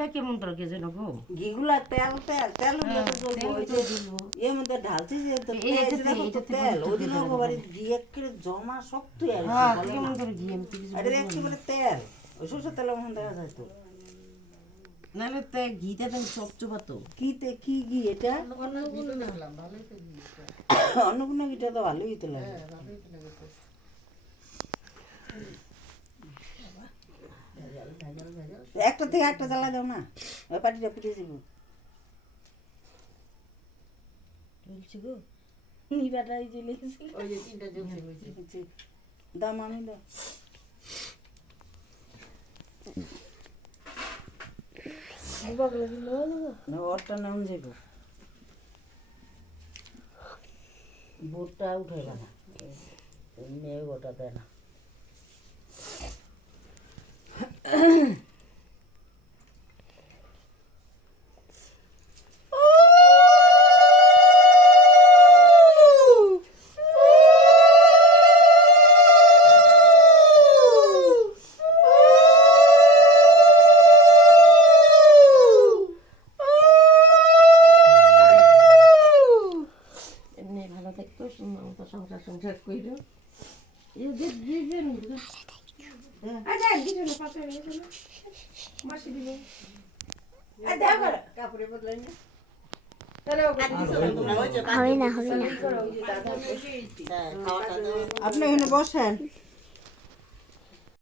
ভাই কেমন তোর কে যেন গো ঘিগুলা তেল তেল তেল এর মধ্যে ঢালছি যে তেল ওদিন বাড়ি ঘি একেবারে জমা শক্ত কেমন তোর ঘি আমি এটা একেবারে তেল ওই সরষের তেল মন দেখা যায় তো নাহলে তে ঘিটা তো চপচপাতো কি ঘি এটা অন্নপূর্ণা ঘিটা তো ভালোই তো লাগে একটা থেকে একটা জ্বালা দাও না ওই পাটিটা ফুটে যাবো বলছি গো নিবাটাই চলে গেছিল ওই যে তিনটা জ্বলছে দাম আমি দাও ওরটা নাম যাব বোটটা উঠাইবা না মেয়ে গোটা দেয় না এমনি ভালো থাকতো মতো সংসার সংসার কইরো এই যে দিবেন আচ্ছা দিবেন পাশে রেখে না মাসি দিবেন কাপড়ে বদলাই না হবে না আপনি এখানে বসেন